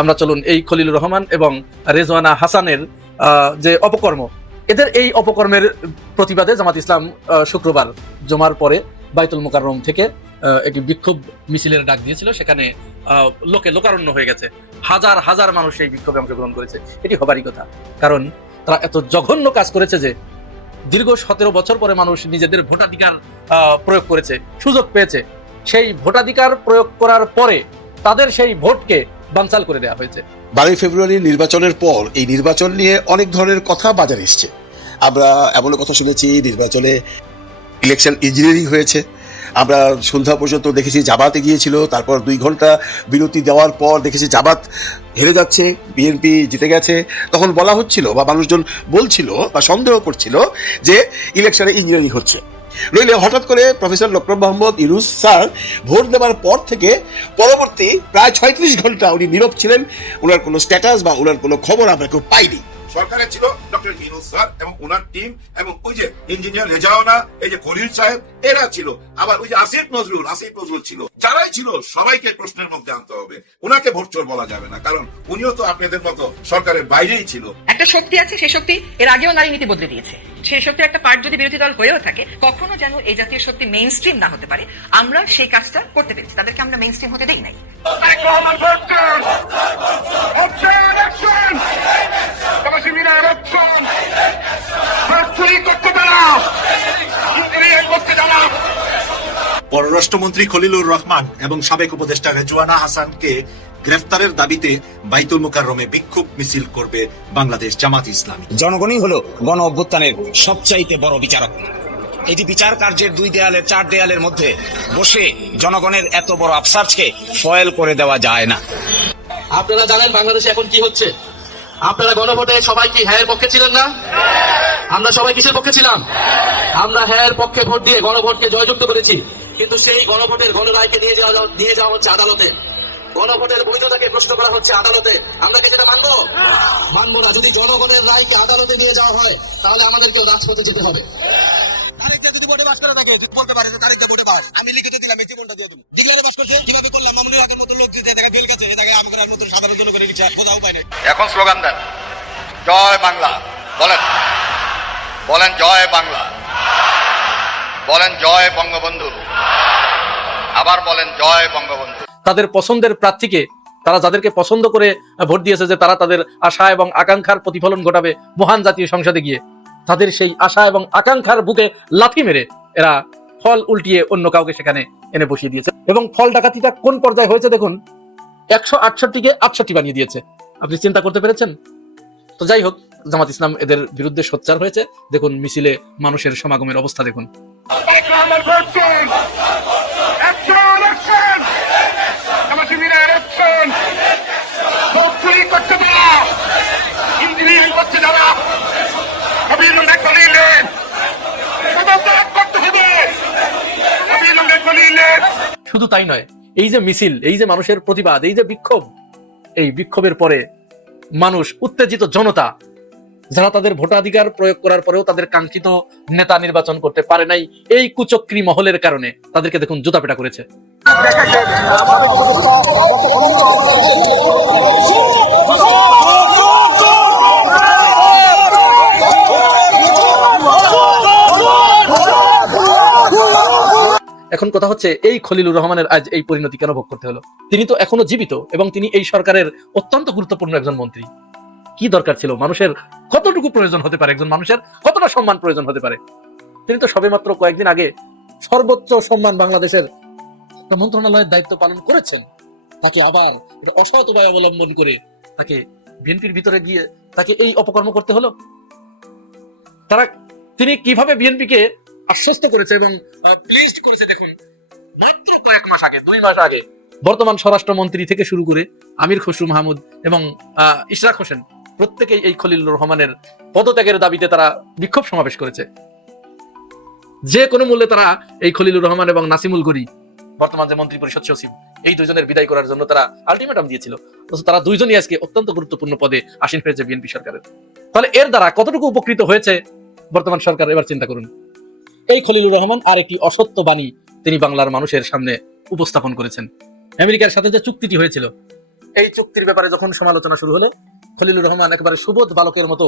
আমরা চলুন এই খলিলুর রহমান এবং রেজওয়ানা হাসানের যে অপকর্ম, এদের এই অপকর্মের প্রতিবাদে জামাত ইসলাম শুক্রবার জুমার পরে বাইতুল মোকাররম থেকে একটি বিক্ষোভ মিছিলের ডাক দিয়েছিল। সেখানে লোকারণ্য হয়ে গেছে, হাজার হাজার মানুষ এই বিক্ষোভে অংশগ্রহণ করেছে। এটি হবারই কথা, কারণ তারা এত জঘন্য কাজ করেছে যে দীর্ঘ 17 বছর পরে মানুষ নিজেদের ভোটাধিকার প্রয়োগ করেছে, সুযোগ পেয়েছে। সেই ভোটাধিকার প্রয়োগ করার পরে তাদের সেই ভোটকে বানচাল করে দেওয়া হয়েছে। 12 ফেব্রুয়ারি নির্বাচনের পর এই নির্বাচন নিয়ে অনেক ধরনের কথা বাজারে এসছে। আমরা এমন কথা শুনেছি, নির্বাচনে ইলেকশন ইঞ্জিনিয়ারিং হয়েছে। আমরা সন্ধ্যা পর্যন্ত দেখেছি জামাতে গিয়েছিল, তারপর 2 ঘন্টা বিরতি দেওয়ার পর দেখেছি জামাত হেরে যাচ্ছে, বিএনপি জিতে গেছে। তখন বলা হচ্ছিল বা মানুষজন বলছিল বা সন্দেহ করছিল যে ইলেকশনে ইঞ্জিনিয়ারিং হচ্ছে। নইলে হঠাৎ করে professor doctor Mohammad Yunus sir vote দেওয়ার পর থেকে পরবর্তী প্রায় 36 ঘন্টা উনি নীরব ছিলেন। ওনার কোনো স্ট্যাটাস বা ওনার কোনো খবর আমরা কেউ পাইনি। সরকারে ছিল ডক্টর ইউনূস স্যার এবং ওনার টিম, এবং ওই যে ইঞ্জিনিয়ার রেজাওয়ানা, এই যে খলিল সাহেব, এরা ছিল। আবার ওই যে আসিফ নজরুল ছিল। যারাই ছিল সবাইকে প্রশ্নের মধ্যে আনতে হবে। ওনাকে ভোট চোর বলা যাবে না, কারণ উনিও তো আপনাদের মতো সরকারের বাইরেই ছিল। একটা শক্তি আছে, সেই শক্তি এর আগেও নারী নীতি বদলে দিয়েছে। সেই শক্তির একটা পার্ট যদি বিরোধী দল হয়েও থাকে, কখনো যেন এই জাতীয় শক্তি মেইন স্ট্রিম না হতে পারে, আমরা সেই কাজটা করতে পেরেছি। তাদেরকে আমরা মেইন স্ট্রিম হতে দেই নাই। পররাষ্ট্রমন্ত্রী খলিলুর রহমান এবং সাবেক উপদেষ্টা রেজওয়ানা হাসানকে গ্রেফতারের দাবিতে বাইতুল মোকাররমে বিক্ষোভ মিছিল করবে বাংলাদেশ জামাত ইসলামী। জনগণই হলো গণ অভ্যুত্থানের সবচাইতে বড় বিচারক। এটি বিচার কার্যের 2 দেয়ালের 4 দেয়ালের মধ্যে বসে জনগণের এত বড় আফসারকে ফয়েল করে দেওয়া যায় না। আপনারা জানেন বাংলাদেশে এখন কি হচ্ছে। আপনারা গণভোটে সবাই কি হ্যাঁ পক্ষে ছিলেন না? আমরা সবাই কিসের পক্ষে ছিলাম? আমরা হ্যাঁ পক্ষে ভোট দিয়ে গণভোটকে জয়যুক্ত করেছি। কিন্তু সেই গণভোটের গণরায়কে নিয়ে যাওয়া হচ্ছে আদালতে। গণভোটের বৈধতাকে প্রশ্ন করা হচ্ছে আদালতে। আমরা কি সেটা মানবো না। যদি জনগণের রায়কে আদালতে নিয়ে যাওয়া হয়, তাহলে আমাদেরকেও রাজপথে যেতে হবে। তারিখটা যদি ভোটে পাস করে থাকে, বলতে পারে যে তারিখটা ভোটে পাস, আমি লিখিত দিলাম, এই জীবনটা দিয়ে দেবো। ডিক্লারে পাস করছে, কিভাবে করলাম? মামুনুল হকের মতো লোক যে জায়গায় বেল গেছে, এই জায়গায় আমাদের মতো সাধারণ জনগণের ইচ্ছা কোথাও পায় না। এখন স্লোগান দেন, জয় বাংলা। বলেন জয় বাংলা, বলেন জয় বঙ্গবন্ধু, আবার বলেন জয় বঙ্গবন্ধু। তাদের পছন্দের প্রার্থীকে, তারা যাদেরকে পছন্দ করে ভোট দিয়েছে, যে তারা তাদের আশা এবং আকাঙ্ক্ষার প্রতিফলন ঘটাবে মহান জাতীয় সংসদে গিয়ে, তাদের সেই আশা এবং আকাঙ্ক্ষার বুকে লাথি মেরে এরা ফল উল্টিয়ে অন্য কাউকে সেখানে এনে বসিয়ে দিয়েছে। এবং ফল ডাকাতিটা কোন পর্যায়ে হয়েছে দেখুন, 168কে 68 বানিয়ে দিয়েছে। আপনি চিন্তা করতে পেরেছেন? তো যাই হোক, জামাত ইসলাম এদের বিরুদ্ধে সোচ্চার হয়েছে। দেখুন মিছিলে মানুষের সমাগমের অবস্থা দেখুন। শুধু তাই নয়, এই যে মিছিল, এই যে মানুষের প্রতিবাদ, এই যে বিক্ষোভ, এই বিক্ষোভের পরে মানুষ, উত্তেজিত জনতা, যারা তাদের ভোটাধিকার প্রয়োগ করার পরেও তাদের কাঙ্ক্ষিত নেতা নির্বাচন করতে পারে নাই, এই কুচক্রী মহলের কারণে তাদেরকে দেখুন জুতাপেটা করেছে। এখন কথা হচ্ছে, এই খলিলুর রহমানের আজ এই পরিণতি কেন ভোগ করতে হলো? তিনি তো এখনো জীবিত এবং তিনি এই সরকারের অত্যন্ত গুরুত্বপূর্ণ একজন মন্ত্রী। কি দরকার ছিল? মানুষের কতটুকু প্রয়োজন হতে পারে, একজন মানুষের কতটা সম্মান প্রয়োজন হতে পারে? তিনি তো সবেমাত্র কয়েকদিন আগে সর্বোচ্চ সম্মান বাংলাদেশের মন্ত্রণালয়ের দায়িত্ব পালন করেছেন। তাকে আবার এটা অসৎ উপায় অবলম্বন করে তাকে বিএনপির ভিতরে গিয়ে তাকে এই অপকর্ম করতে হলো। তিনি কিভাবে বিএনপিকে আশ্বস্ত করেছে এবং প্লিজড করেছে দেখুন। মাত্র কয়েক মাস আগে, 2 মাস আগে, বর্তমান স্বরাষ্ট্রমন্ত্রী থেকে শুরু করে আমির খসরু মাহমুদ এবং ইশরাক হোসেন প্রত্যেকেই এই খলিলুর রহমানের পদত্যাগের দাবিতে তারা বিক্ষোভ সমাবেশ করেছে। যে কোনো মূল্যে তারা এই খলিলুর রহমান এবং নাসিমুল গনি, বর্তমান যে মন্ত্রী পরিষদ সচিব, এই 2 জনের বিদায় করার জন্য তারা আলটিমেটাম দিয়েছিল। তারা 2 জনই আজকে অত্যন্ত গুরুত্বপূর্ণ পদে আসীন হয়েছে বিএনপি সরকারের। তাহলে এর দ্বারা কতটুকু উপকৃত হয়েছে বর্তমান সরকার, এবার চিন্তা করুন। এই খলিলুর রহমান আর একটি অসত্য বাণী তিনি বাংলার মানুষের সামনে উপস্থাপন করেছেন। আমেরিকার সাথে যে চুক্তিটি হয়েছিল, এই চুক্তির ব্যাপারে যখন সমালোচনা শুরু হলো, খলিলুর রহমান একেবারে সুবোধ বালকের মতো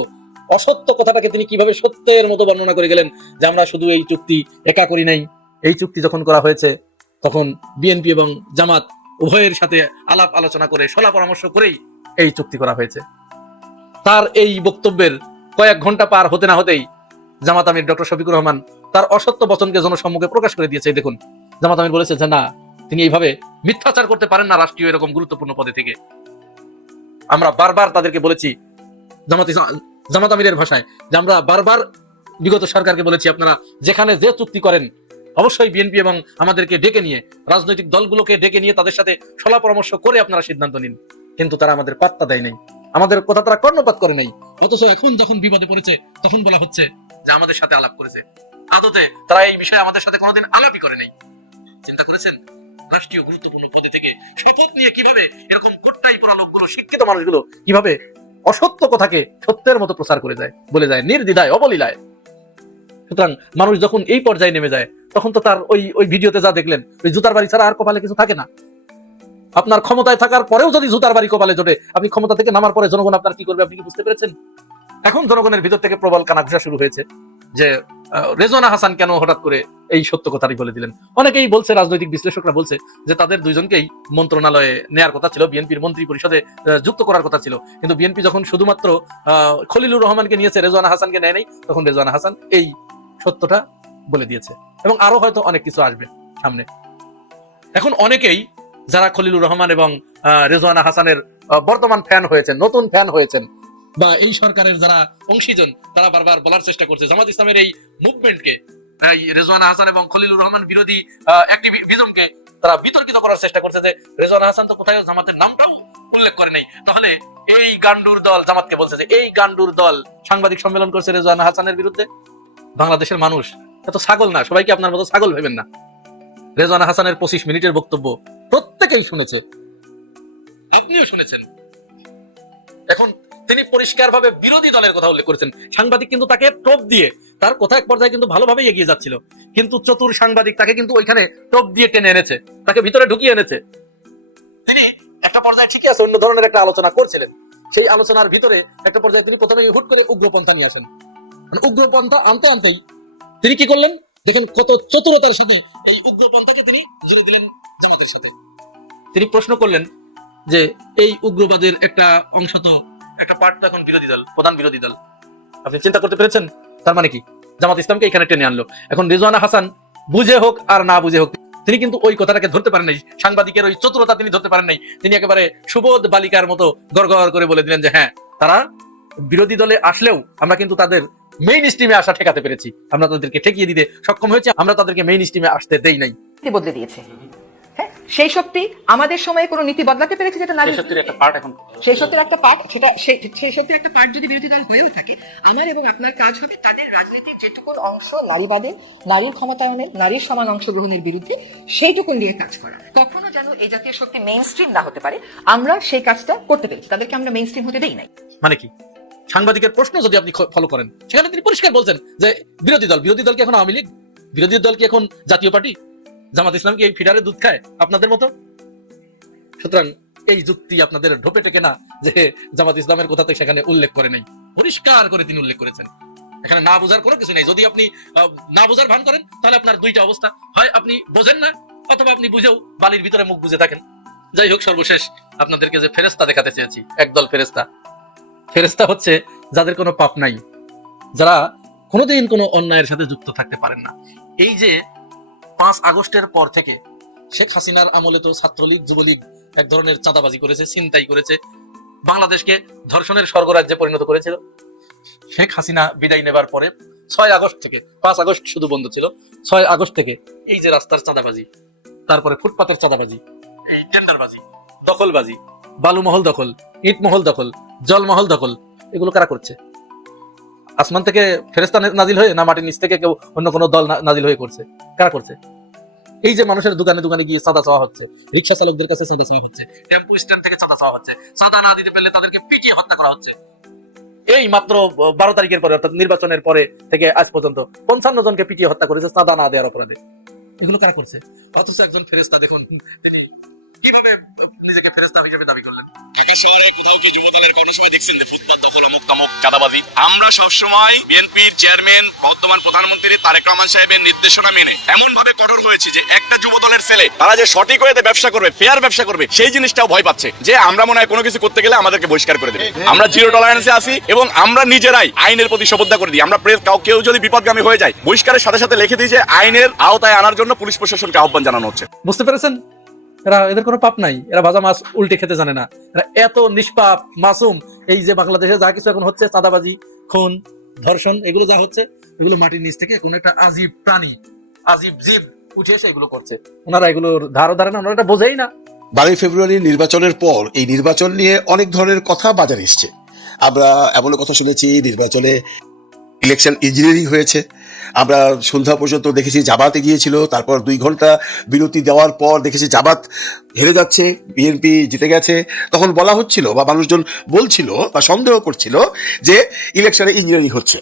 অসত্য কথাটাকে তিনি কিভাবে সত্যের মতো বর্ণনা করে গেলেন, যে আমরা শুধু এই চুক্তি একা করি নাই, এই চুক্তি যখন করা হয়েছে তখন বিএনপি এবং জামাত উভয়ের সাথে আলাপ আলোচনা করে সলা পরামর্শ করেই এই চুক্তি করা হয়েছে। তার এই বক্তব্যের কয়েক ঘন্টা পার হতে না হতেই জামাত আমির ডক্টর শফিকুর রহমান তার অসত্য বচনকে জনসম্মুখে প্রকাশ করে দিয়েছে। দেখুন, জামাত আমির বলেছে যে না, তিনি এইভাবে মিথ্যাচার করতে পারেন না রাষ্ট্রীয় এরকম গুরুত্বপূর্ণ পদে থেকে। আমরা বারবার তাদেরকে বলেছি, জামাত আমিরের ভাষায়, যে আমরা বারবার বিগত সরকারকে বলেছি আপনারা যেখানে যে চুক্তি করেন অবশ্যই বিএনপি এবং আমাদেরকে ডেকে নিয়ে, রাজনৈতিক দলগুলোকে ডেকে নিয়ে তাদের সাথে সলা পরামর্শ করে আপনারা সিদ্ধান্ত নিন। কিন্তু তারা আমাদের পাত্তা দেয় নাই, আমাদের কথা তারা কর্ণপাত করে নাই। অথচ এখন যখন বিপদে পড়েছে তখন বলা হচ্ছে যে আমাদের সাথে আলাপ করেছে। আদতে তারা এই বিষয়ে আমাদের সাথে কোনোদিন আলাপই করে নাই। চিন্তা করেছেন রাষ্ট্রীয় গুরুত্বপূর্ণ পদে থেকে শপথ নিয়ে কিভাবে এরকম কোট্টাই পড়া লোকগুলো, শিক্ষিত মানুষগুলো কিভাবে অসত্য কথাকে সত্যের মতো প্রচার করে যায়, বলে যায় নির্দ্বিধায় অবলীলায়। সুতরাং মানুষ যখন এই পর্যায়ে নেমে যায় তখন তো তার ওই ভিডিওতে যা দেখলেন, ওই জুতার বাড়ি ছাড়া আর কপালে কিছু থাকে না। আপনার ক্ষমতায় থাকার পরেও যদি জুতার বাড়ি কপালে জোটে, আপনি ক্ষমতা থেকে নামার পরে জনগণ আপনার কি করবে আপনি কি বুঝতে পেরেছেন? এখন জনগণের ভিতর থেকে প্রবল কানাঘুষা শুরু হয়েছে যে রেজওয়ানা হাসান কেন হঠাৎ করে এই সত্য কথাটি বলে দিলেন। অনেকেই বলছে, রাজনৈতিক বিশ্লেষকরা বলছে যে তাদের দুইজনকেই মন্ত্রণালয়ে নেয়ার কথা ছিল, বিএনপির মন্ত্রী পরিষদে যুক্ত করার কথা ছিল। কিন্তু বিএনপি যখন শুধুমাত্র খলিলুর রহমানকে নিয়েছে, রেজওয়ানা হাসানকে নেয় নাই, তখন রেজওয়ানা হাসান এই সত্যটা বলে দিয়েছে। এবং আরো হয়তো অনেক কিছু আসবে সামনে। এখন অনেকেই যারা খলিলুর রহমান এবং রেজওয়ানা হাসানের বর্তমান ফ্যান হয়েছেন, নতুন ফ্যান হয়েছেন, বা এই সরকারের যারা অংশীজন, তারা বারবার বলার চেষ্টা করছে জামাত ইসলামের এই মুভমেন্টকে, রেজওয়ানা হাসান এবং খলিলুর রহমান বিরোধী অ্যাক্টিভিজমকে তারা বিতর্কিত করার চেষ্টা করছে যে রেজওয়ানা হাসান তো কোথায় জামাতের নামটাও উল্লেখ করে নাই, তাহলে এই গান্ডুর দল জামাতকে বলছে যে এই গান্ডুর দল সাংবাদিক সম্মেলন করছে রেজওয়ানা হাসানের বিরুদ্ধে। বাংলাদেশের মানুষ এত ছাগল না, সবাইকে আপনার মতো ছাগল ভেবেন না। রেজওয়ানা হাসানের 25 মিনিটের বক্তব্য প্রত্যেকেই শুনেছে, আপনিও শুনেছেন। এখন তিনি পরিষ্কারভাবে বিরোধী দলের কথা উল্লেখ করেছেন। সাংবাদিক কিন্তু তাকে টোপ দিয়ে, তার কথা এক পর্যায়ে কিন্তু ভালোভাবে এগিয়ে যাচ্ছিল, কিন্তু চতুর সাংবাদিক তাকে কিন্তু ওইখানে টোপ দিয়ে টেনে এনেছে, তাকে ভিতরে ঢুকিয়ে এনেছে। তিনি একটা পর্যায়ে ঠিকই আছে, অন্য ধরনের একটা আলোচনা করছিলেন, সেই আলোচনার ভিতরে একটা পর্যায়ে তিনি প্রথমে হুট করে উগ্রপন্থা নিয়ে আসেন। মানে উগ্রপন্থা আনতে আনতেই তিনি কি করলেন দেখেন, কত চতুরতার সাথে এই উগ্রপন্থাকে তিনি জুড়ে দিলেন জামাতের সাথে। তিনি প্রশ্ন করলেন যে এই উগ্রবাদের একটা অংশ তো, একটা পার্ট তো এখন বিরোধী দল, প্রধান বিরোধী দল। আপনি চিন্তা করতে পেরেছেন? তার মানে কি জামাত ইসলামকে এখানে টেনে আনলো। এখন রেজওয়ানা হাসান বুঝে হোক আর না বুঝে হোক, তিনি কিন্তু ওই কথাটাকে ধরতে পারেন নাই, সাংবাদিকের ওই চতুরতা তিনি ধরতে পারেন নাই। তিনি একেবারে সুবোধ বালিকার মতো গড়গড় করে বলে দিলেন যে হ্যাঁ, তারা বিরোধী দলে আসলেও আমরা কিন্তু তাদের মেইন স্ট্রিমে আসা ঠেকাতে পেরেছি, আমরা তাদেরকে ঠেকিয়ে দিতে সক্ষম হয়েছে, আমরা তাদেরকে মেইন স্ট্রিমে আসতে দেই নাই। বদলে দিয়েছে। হ্যাঁ, সেই শক্তি আমাদের সময়ে কোনো নীতি বদলাতে পেরেছে, যেটা নারী শক্তির একটা পার্ট, এখন সেই শক্তির একটা পার্ট, সেটা সেই শক্তির একটা পার্ট যদি বিরোধী দল হয়েও থাকে, আমার এবং আপনার কাজ হবে তাদের রাজনীতির যেটুকু অংশ নারীবাদের, নারীর ক্ষমতায়নের, নারীর সমান অংশগ্রহণের বিরুদ্ধে সেইটুকু নিয়ে কাজ করা। কখনো যেন এই জাতীয় শক্তি মেইন স্ট্রিম না হতে পারে, আমরা সেই কাজটা করতে পেরেছি, তাদেরকে আমরা মেইন স্ট্রিম হতে দেই নাই। মানে কি, সাংবাদিকের প্রশ্ন যদি আপনি ফলো করেন, সেখানে তিনি পরিষ্কার বলছেন যে বিরোধী দল কি এখন আওয়ামী লীগ, বিরোধী দল কি এখন জাতীয় পার্টি, জামাত ইসলাম কি এই ফিডারে দুধ খায় আপনাদের মতো? সুতরাং এই যুক্তি আপনাদের ঢোপে টেকে না যে জামাত ইসলামের কথা সেখানে উল্লেখ করে নাই, পরিষ্কার করে তিনি উল্লেখ করেছেন। এখানে না বোঝার কোনো কিছু নেই। যদি আপনি না বোঝার ভান করেন তাহলে আপনার দুইটা অবস্থা, হয় আপনি বোঝেন না অথবা আপনি বুঝেও বালির ভিতরে মুখ বুঝে থাকেন। যাই হোক, সর্বশেষ আপনাদেরকে যে ফেরেস্তা দেখাতে চেয়েছি, একদল ফেরেস্তা হচ্ছে যাদের কোনো পাপ নাই, যারা কোনোদিন কোনো অন্যায়ের সাথে যুক্ত থাকতে পারেন না। এই যে 5 আগস্টের পর থেকে শেখ হাসিনার আমলে তো ছাত্রলীগ যুবলীগ এক ধরনের চাঁদাবাজি করেছে, ছিনতাই করেছে, বাংলাদেশকে ধর্ষণের স্বর্গরাজ্যে পরিণত করেছিল। শেখ হাসিনা বিদায় নেবার পরে 6 আগস্ট থেকে, 5 আগস্ট শুধু বন্ধ ছিল, 6 আগস্ট থেকে এই যে রাস্তার চাঁদাবাজি, তারপরে ফুটপাতের চাঁদাবাজি, এই টেন্ডারবাজি, দখলবাজি, বালুমহল দখল, ইটমহল দখল, জলমহল দখল, এগুলো কারা করছে? আসমান থেকে ফেরেশতা নাজিল হয়ে, না মাটির নিচ থেকে কেউ অন্য কোনো দল নাজিল হয়ে করছে? কারা করছে? এই যে মানুষের দোকানে দোকানে গিয়ে চাঁদা চাওয়া হচ্ছে, রিক্সা চালকদের কাছে চাঁদা চাওয়া হচ্ছে, টেম্পু স্ট্যান্ড থেকে চাঁদা চাওয়া হচ্ছে, চাঁদা না দিতে পারলে তাদেরকে পিটিয়ে হত্যা করা হচ্ছে। এই মাত্র 12 তারিখের পরে, অর্থাৎ নির্বাচনের পরে থেকে আজ পর্যন্ত 55 জনকে পিটিয়ে হত্যা করেছে চাঁদা না দেওয়ার অপরাধে। এগুলো কারা করছে? অথচ একজন ফেরেশতা দেখুন তিনি কিভাবে নিজেকে ফেরেশতা হিসেবে দাবি করলেন? ঢাকা শহরে কোথাও কি যুবদলের কোনো সময় দেখছেন যে ফুটপাত দখল অমুক তামুক চাঁদাবাজি? আমরা সবসময় বিএনপির চেয়ারম্যান বর্তমান প্রধানমন্ত্রী তারেক রহমান সাহেবের নির্দেশনা মেনে এমন ভাবে কঠোর হয়েছে যে একটা যুবদলের ছেলে তারা যে সঠিক ওয়েতে ব্যবসা করবে, ফেয়ার ব্যবসা করবে, সেই জিনিসটাও ভয় পাচ্ছে যে আমরা মনে হয় কোনো কিছু করতে গেলে আমাদেরকে বহিষ্কার করে দেবে। আমরা জিরো টলারেন্সে আছি এবং আমরা নিজেরাই আইনের প্রতি শপথ করে দিই। আমরা প্রেস কেউ যদি বিপদগামী হয়ে যায় বহিষ্কারের সাথে সাথে লিখে দিই যে আইনের আওতায় আনার জন্য পুলিশ প্রশাসনকে আহ্বান জানানো হচ্ছে। বুঝতে পেরেছেন? এদের কোনো পাপ নাই, এরা ভাজা মাছ উল্টে খেতে জানে না। এরা এত নিষ্পাপ মাসুম। এই যে বাংলাদেশে যা কিছু এখন হচ্ছে, চাঁদাবাজি, খুন, ধর্ষণ, এগুলো যা হচ্ছে, এগুলো মাটির নিচ থেকে কোন একটা আজীব প্রাণী, আজীব জীব উঠে এসে এগুলো করছে। ওনারা এগুলো ধারও ধারে না, ওনারা এটা বোঝেই না। 12 ফেব্রুয়ারি নির্বাচনের পর এই নির্বাচন নিয়ে অনেক ধরনের কথা বাজারে এসছে। আমরা এমন কথা শুনেছি নির্বাচনে ইলেকশন ইঞ্জিনিয়ারিং হয়েছে। আমরা সন্ধ্যা পর্যন্ত দেখেছি জামাত এগিয়েছিল, তারপর 2 ঘন্টা বিরতি দেওয়ার পর দেখেছি জামাত হেরে যাচ্ছে, বিএনপি জিতে গেছে। তখন বলা হচ্ছিল বা মানুষজন বলছিল বা সন্দেহ করছিল যে ইলেকশনে ইঞ্জিনিয়ারিং হচ্ছে।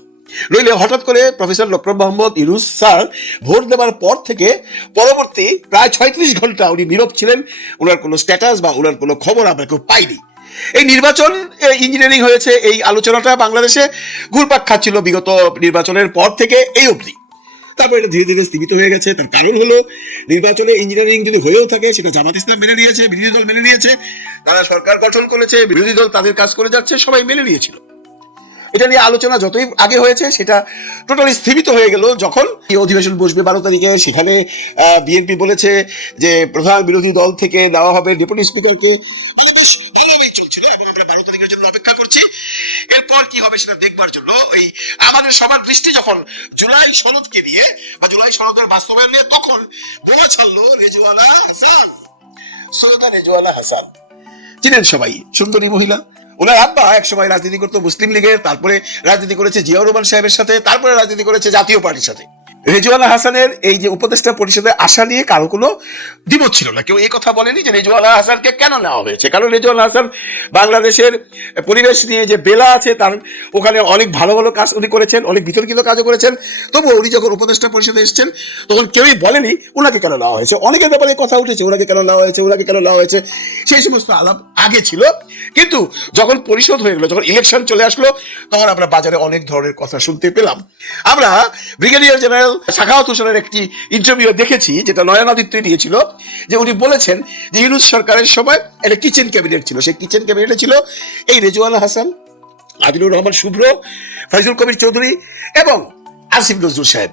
নইলে হঠাৎ করে professor doctor Mohammad Yunus sir vote দেওয়ার পর থেকে পরবর্তী প্রায় 36 ঘন্টা উনি নীরব ছিলেন। ওনার কোনো স্ট্যাটাস বা ওনার কোনো খবর আমরা কেউ পাইনি। এই নির্বাচন ইঞ্জিনিয়ারিং হয়েছে, এই আলোচনাটা বাংলাদেশে ঘুরপাক খাচ্ছিল বিগত নির্বাচনের পর থেকে এই অবধি। তারপর এটা ধীরে ধীরে স্থগিত হয়ে গেছে। তার কারণ হলো নির্বাচনে ইঞ্জিনিয়ারিং যদি হয়েও থাকে সেটা জামাত ইসলাম মেনে নিয়েছে, বিরোধী দল মেনে নিয়েছে, তারা সরকার গঠন করেছে, বিরোধী দল তাদের কাজ করে যাচ্ছে, সবাই মেনে নিয়েছিল। এটা নিয়ে আলোচনা যতই আগে হয়েছে সেটা টোটালি স্থগিত হয়ে গেল যখন এই অধিবেশন বসবে 12 তারিখে। সেখানে বিএনপি বলেছে যে প্রধান বিরোধী দল থেকে দেওয়া হবে ডেপুটি স্পিকারকে। মানে বেশ ভালোভাবেই চলছিল এবং আমরা 12 তারিখের জন্য অপেক্ষা করছি এরপর কি হবে সেটা দেখবার জন্য। এই আমাদের সবার দৃষ্টি যখন জুলাই সনদকে নিয়ে বা জুলাই সনদের বাস্তবায়ন নিয়ে, তখন বোমা ছাড়লো রেজওয়ানা হাসান, সৈয়দা রেজওয়ানা হাসান। চিনেন সবাই, সুন্দরী মহিলা। ওনার আব্বা এক সময় রাজনীতি করতো মুসলিম লীগের, তারপরে রাজনীতি করেছে জিয়াউর রহমান সাহেবের সাথে, তারপরে রাজনীতি করেছে জাতীয় পার্টির সাথে। রেজওয়ানা হাসানের এই যে উপদেষ্টা পরিষদে আসা নিয়ে কারো কোনো দ্বিমত ছিল না। কেউ এই কথা বলেনি যে রেজওয়ানা হাসানকে কেন নেওয়া হয়েছে। কারণ রেজওয়ানা হাসান বাংলাদেশের পরিবেশ নিয়ে যে বেলা আছে তার ওখানে অনেক ভালো ভালো কাজ উনি করেছেন, অনেক বিতর্কিত কাজও করেছেন। তবুও উনি যখন উপদেষ্টা পরিষদে এসেছেন তখন কেউই বলেনি ওনাকে কেন নেওয়া হয়েছে। অনেকের ব্যাপারে কথা উঠেছে, ওনাকে কেন নেওয়া হয়েছে, ওনাকে কেন নেওয়া হয়েছে, সেই সমস্ত আলাপ আগে ছিল। কিন্তু যখন পরিষদ হয়ে গেল, যখন ইলেকশন চলে আসলো, তখন আমরা বাজারে অনেক ধরনের কথা শুনতে পেলাম। আমরা ব্রিগেডিয়ার জেনারেল সাখাওয়াত হোসেনের একটি ইন্টারভিউ দেখেছি যেটা নয়নাদিত্য দিয়েছিল, যে উনি বলেছেন যে ইউনূস সরকারের সময় একটা কিচেন ক্যাবিনেট ছিল, সেই কিচেন ক্যাবিনেটে ছিল এই রেজওয়ানা হাসান, আদিলুর রহমান শুভ্র, ফয়জুল কবির চৌধুরী এবং আসিফ নজরুল সাহেব।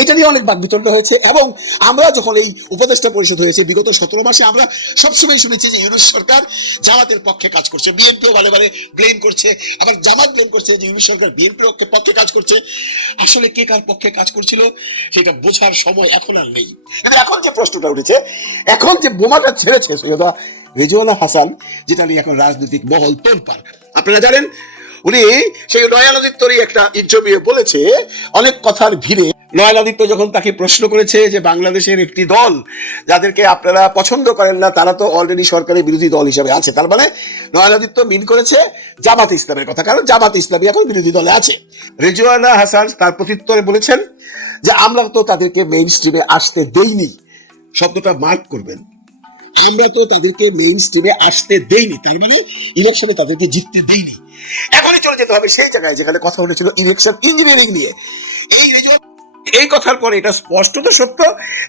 এটা নিয়ে অনেক বাকবিতণ্ড হয়েছে। এবং আমরা যখন এই উপদেষ্টা পরিষদ হয়েছে বিগত 17 মাসে আমরা সবসময় শুনেছি যে ইউনূস সরকার জামাতের পক্ষে কাজ করছে। বিএনপিও বারে বারে ব্লেম করছে, আবার জামাত ব্লেম করছে যে ইউনূস সরকার বিএনপির পক্ষে কাজ করছে। আসলে কে কার পক্ষে কাজ করছিল সেটা বোঝার সময় এখন আর নেই। কিন্তু এখন যে প্রশ্নটা উঠেছে, এখন যে বোমাটা ছেড়েছে সৈয়দা রেজওয়ানা হাসান, যেটা নিয়ে এখন রাজনৈতিক মহল তোলপাড়। আপনারা জানেন উনি সেই নয়নাদিত্যরই একটা ইন্টারভিউ বলেছে অনেক কথার ভিড়ে। নয়নাদিত্য যখন তাকে প্রশ্ন করেছে যে বাংলাদেশের একটি দল যাদেরকে আপনারা পছন্দ করেন না তারা তো অলরেডি সরকারের বিরোধী দল হিসাবে আছে, তার মানে নয়নাদিত্য মিন করেছে জামাত ইসলামের কথা, কারণ জামাত ইসলামী এখন বিরোধী দলে আছে। রেজওয়ানা হাসান তার প্রত্যুত্তরে বলেছেন যে আমরা তো তাদেরকে মেইন স্ট্রিমে আসতে দেইনি। শব্দটা মার্ক করবেন, আমরা তো তাদেরকে মেইন স্ট্রিমে আসতে দেইনি, তার মানে ইলেকশনে তাদেরকে জিততে দেইনি। এখনই চলে যেতে হবে সেই জায়গায় যেখানে কথা হয়েছিল ইলেকশন ইঞ্জিনিয়ারিং নিয়ে। এই কথার পরে এটা স্পষ্টত সত্য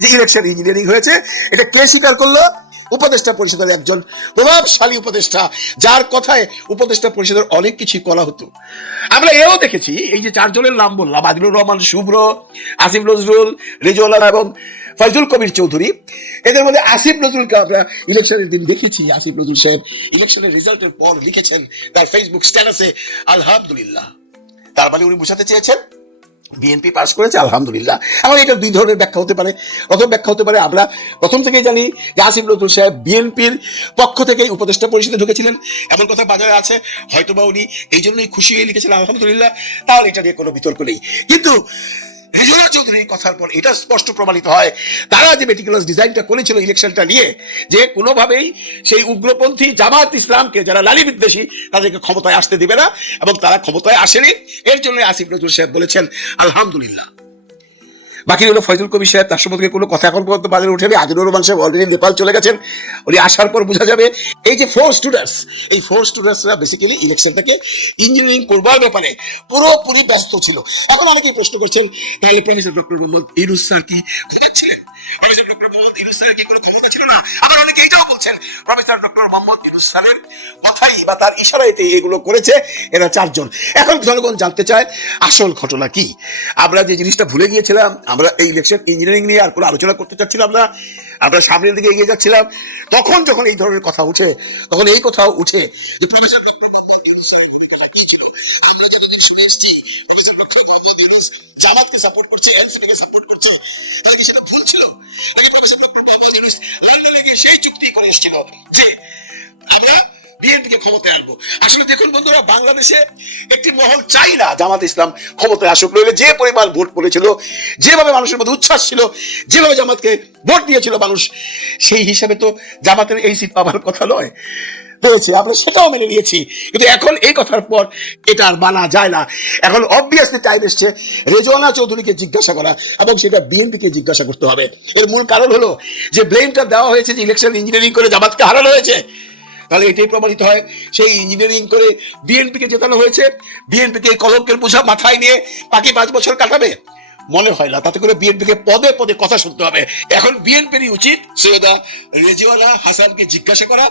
যে ইলেকশন ইঞ্জিনিয়ারিং হয়েছে। এটা কে স্বীকার করলো? উপদেষ্টা পরিষদের একজন প্রভাবশালী উপদেষ্টা, যার কথায় উপদেষ্টা পরিষদের অনেক কিছু করা হতো। আমরা এও দেখেছি, এই যে 4 জনের নাম বললাম, আদিলুর রহমান শুভ্র, আসিফ নজরুল, রেজওয়ানা এবং ফয়জুল কবির চৌধুরী, এদের মধ্যে আসিফ নজরুলকে আমরা ইলেকশনের দিন দেখেছি। আসিফ নজরুল সাহেব ইলেকশনের রেজাল্টের পর লিখেছেন তার ফেসবুক স্ট্যাটাসে আলহামদুলিল্লাহ। তার মানে উনি বোঝাতে চেয়েছেন বিএনপি পাস করেছে আলহামদুলিল্লাহ। এখন এটা 2 ধরনের ব্যাখ্যা হতে পারে। প্রথম ব্যাখ্যা হতে পারে, আমরা প্রথম থেকেই জানি যে আসিফ নজরুল সাহেব বিএনপির পক্ষ থেকেই উপদেষ্টা পরিষদে ঢুকেছিলেন, এমন কথা বাজারে আছে। হয়তোবা উনি এই জন্যই খুশি হয়ে লিখেছিলেন আলহামদুলিল্লাহ, তাহলে এটা নিয়ে কোনো বিতর্ক নেই। কিন্তু রেজওয়ানা চৌধুরীর কথার পর এটা স্পষ্ট প্রমাণিত হয় তারা যে মেটিকুলাস ডিজাইনটা করেছিল ইলেকশনটা নিয়ে, যে কোনোভাবেই সেই উগ্রপন্থী জামাত ইসলামকে যারা নারী বিদ্বেষী তাদেরকে ক্ষমতায় আসতে দিবে না, এবং তারা ক্ষমতায় আসেনি। এর জন্য আসিফ নজরুল সাহেব বলেছেন আলহামদুলিল্লাহ। বাকি হলো ফয়জুল কবির সাহেব, তার সম্পর্কে কোনো কথা এখন পর্যন্ত বাজারে ওঠেনি। আজিজুর রহমান সাহেব অলরেডি নেপাল চলে গেছেন, উনি আসার পর বোঝা যাবে। এই যে ফোর স্টুডেন্টসরা বেসিক্যালি ইলেকশনটাকে ইঞ্জিনিয়ারিং করবার ব্যাপারে পুরোপুরি ব্যস্ত ছিল। এখন অনেকেই প্রশ্ন করছেন, তাহলে professor doctor Mohammad Yunus sir কি ঘুমাচ্ছিলেন? প্রফেসর ডক্টর মোহাম্মদ ইউনূস স্যারের কি কোনো ক্ষমতা ছিল না? আবার অনেকে এইটাও বলছেন প্রফেসর ডক্টর মোহাম্মদ ইউনূস স্যারের কথাই বা তার ইশারাইতে এগুলো করেছে এরা চারজন। এখন জনগণ জানতে চায় আসল ঘটনা কি। আমরা যে জিনিসটা ভুলে গিয়েছিলাম, আমরা এই ইলেকশন ইঞ্জিনিয়ারিং নিয়ে আর কোনো আলোচনা করতে চাচ্ছিলাম না, আমরা সামনের দিকে এগিয়ে যাচ্ছিলাম। তখন যখন এই ধরনের কথা উঠে, তখন এই কথাও উঠে যে প্রফেসর ডক্টর মোহাম্মদ ইউনূস স্যারের ভূমিকাটা কি ছিল। আমরা যতদিন শুনে এসেছি প্রফেসর ডক্টর মোহাম্মদ ইউনূস জামাতকে সাপোর্ট করছে, এনসিপিকে সাপোর্ট করছে, এটা কি সেটা ভুল ছিল? নাকি প্রফেসর ডক্টর মোহাম্মদ ইউনূস লন্ডনে গিয়ে সেই চুক্তি করে এসেছিল যে আমরা বিএনপিকে ক্ষমতায় আনবো? আসলে দেখুন বন্ধুরা, বাংলাদেশে একটি মহল চাই না জামাত ইসলাম ক্ষমতায় আসুক। নইলে যে পরিমাণ ভোট পড়েছিল, যেভাবে মানুষের মধ্যে উচ্ছ্বাস ছিল, যেভাবে জামাতকে ভোট দিয়েছিল মানুষ, সেই হিসাবে তো জামাতের এই সিট পাবার কথা নয়। পেয়েছে, আমরা সেটাও মেনে নিয়েছি। কিন্তু এখন এই কথার পর এটা আর মানা যায় না। এখন অবভিয়াসলি টাইম এসছে রেজওয়ানা চৌধুরীকে জিজ্ঞাসা করা, এবং সেটা বিএনপিকে জিজ্ঞাসা করতে হবে। এর মূল কারণ হলো যে ব্লেমটা দেওয়া হয়েছে যে ইলেকশন ইঞ্জিনিয়ারিং করে জামাতকে হারানো হয়েছে। তাহলে এটাই প্রমাণিত হয় সেই ইঞ্জিনিয়ারিং করে বিএনপিকে জেতানো হয়েছে। বিএনপিকে এই কলঙ্কের বোঝা মাথায় নিয়ে বাকি 5 বছর কাটাবে? মনে হয় না। তাতে করে বিএনপিকে পদে পদে কথা শুনতে হবে। এখন বিএনপিরই উচিত সৈয়দা রেজিওয়ানা হাসানকে জিজ্ঞাসা করা,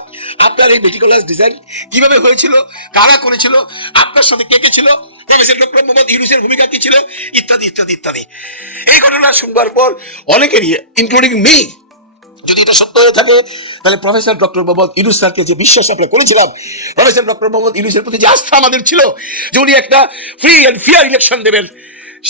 আপনার এই মেটিকুলাস ডিজাইন কিভাবে হয়েছিল, কারা করেছিল, আপনার সাথে কে কে ছিল, প্রফেসর ডক্টর মোহাম্মদ ইউনূসের ভূমিকা কি ছিল, ইত্যাদি ইত্যাদি ইত্যাদি। এই ঘটনা শুনবার পর অনেকেরই, ইনক্লুডিং মি, যদি এটা সত্য হয়ে থাকে, তাহলে প্রফেসর ডক্টর মোহাম্মদ ইউনূস স্যারকে যে বিশ্বাস আমরা করেছিলাম, প্রফেসর ডক্টর মোহাম্মদ ইউনূসের প্রতি যে আস্থা আমাদের ছিল যে উনি একটা ফ্রি এন্ড ফেয়ার ইলেকশন দেবেন,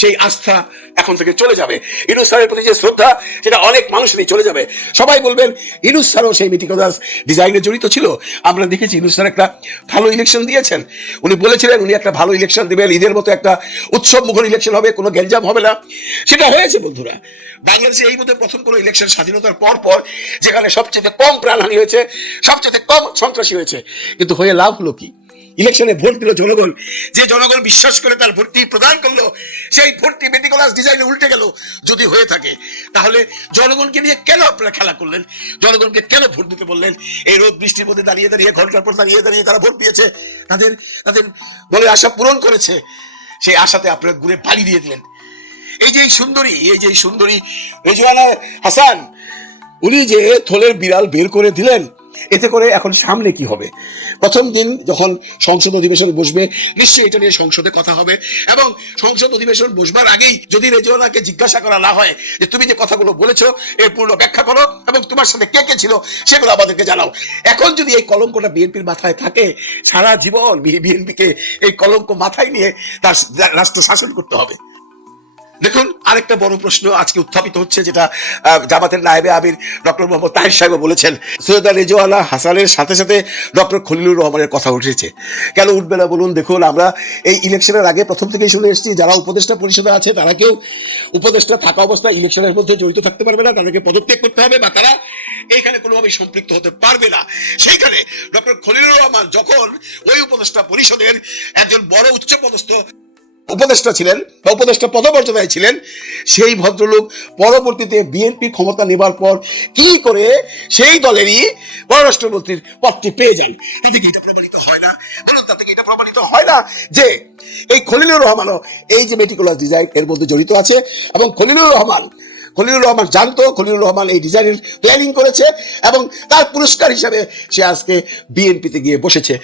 সেই আস্থা এখন থেকে চলে যাবে। ইউনূস স্যারের প্রতি যে শ্রদ্ধা, সেটা অনেক মানুষেরই চলে যাবে। সবাই বলবেন ইউনূস স্যারও সেই মেটিকুলাস ডিজাইনে জড়িত ছিল। আমরা দেখেছি ইউনূস স্যার একটা ভালো ইলেকশন দিয়েছেন। উনি বলেছিলেন উনি একটা ভালো ইলেকশন দেবেন, ঈদের মতো একটা উৎসব মুখর ইলেকশন হবে, কোনো গ্যাঞ্জাম হবে না। সেটা হয়েছে বন্ধুরা। বাংলাদেশে এই মধ্যে প্রথম কোনো ইলেকশন স্বাধীনতার পর পর যেখানে সবচেয়ে কম প্রাণহানি হয়েছে, সবচেয়ে কম সন্ত্রাসী হয়েছে। কিন্তু হয়ে লাভ হলো কি? ইলেকশনে ভোট দিল জনগণ। যে জনগণ বিশ্বাস করে তার ভোটটি প্রদান করলো, সেই ভোটটি মেটিকুলাস ডিজাইনে উল্টে গেল। যদি হয়ে থাকে, তাহলে জনগণকে নিয়ে কেন আপনারা খেলা করলেন? জনগণকে কেন ভোট দিতে বললেন? এই রোদ বৃষ্টির মধ্যে দাঁড়িয়ে দাঁড়িয়ে, ঘন্টার পর দাঁড়িয়ে দাঁড়িয়ে তারা ভোট দিয়েছে, তাদের তাদের বলে আশা পূরণ করেছে। সেই আশাতে আপনারা ঘুরে বাড়ি দিয়ে দিলেন। এই যে সুন্দরী রেজওয়ানা হাসান, উনি যে থলের বিড়াল বের করে দিলেন, এতে করে এখন সামনে কি হবে? প্রথম দিন যখন সংসদ অধিবেশন বসবে, নিশ্চয়ই এটা নিয়ে সংসদে কথা হবে, এবং সংসদ অধিবেশন বসবার আগেই যদি রেজওয়ানাকে জিজ্ঞাসা করা না হয় যে তুমি যে কথাগুলো বলেছো এর পূর্ণ ব্যাখ্যা করো, এবং তোমার সাথে কে কে ছিল সেগুলো আমাদেরকে জানাও। এখন যদি এই কলঙ্কটা বিএনপির মাথায় থাকে, সারা জীবন বিএনপিকে এই কলঙ্ক মাথায় নিয়ে তার রাষ্ট্র শাসন করতে হবে। দেখুন, আরেকটা বড় প্রশ্ন আজকে উত্থাপিত হচ্ছে, যেটা জামাতের নায়েবে আমির ডক্টর মোহাম্মদ তাহের সাহেব বলেছেন। সৈয়দা রেজওয়ানা হাসানের সাথে সাথে ডক্টর খলিলুর রহমানের কথা উঠেছে। কেন উঠবে না বলুন? দেখুন, আমরা এই ইলেকশনের আগে প্রথম থেকেই শুনে এসেছি যারা উপদেষ্টা পরিষদে আছে তারা কেউ উপদেষ্টা থাকা অবস্থায় ইলেকশনের মধ্যে জড়িত থাকতে পারবে না, তাদেরকে পদত্যাগ করতে হবে, বা তারা এইখানে কোনোভাবেই সম্পৃক্ত হতে পারবে না। সেইখানে ডক্টর খলিলুর রহমান যখন ওই উপদেষ্টা পরিষদের একজন বড় উচ্চপদস্থ উপদেষ্টা ছিলেন বা উপদেষ্টা পদমর্যাদায় ছিলেন, সেই ভদ্রলোক পরবর্তীতে বিএনপি ক্ষমতা নেবার পর কি করে সেই দলেরই পররাষ্ট্রমন্ত্রীর পদটি পেয়ে যান? তাতে কি এটা প্রমাণিত হয় না? বলুন, তাতে কি এটা প্রমাণিত হয় না যে এই খলিলুর রহমানও এই যে মেটিকুলাস ডিজাইন এর মধ্যে জড়িত আছে, এবং খলিলুর রহমান জানতো, খলিলুর রহমান এই ডিজাইনের প্ল্যানিং করেছে, এবং তার পুরস্কার হিসাবে সে আজকে বিএনপিতে গিয়ে বসেছে।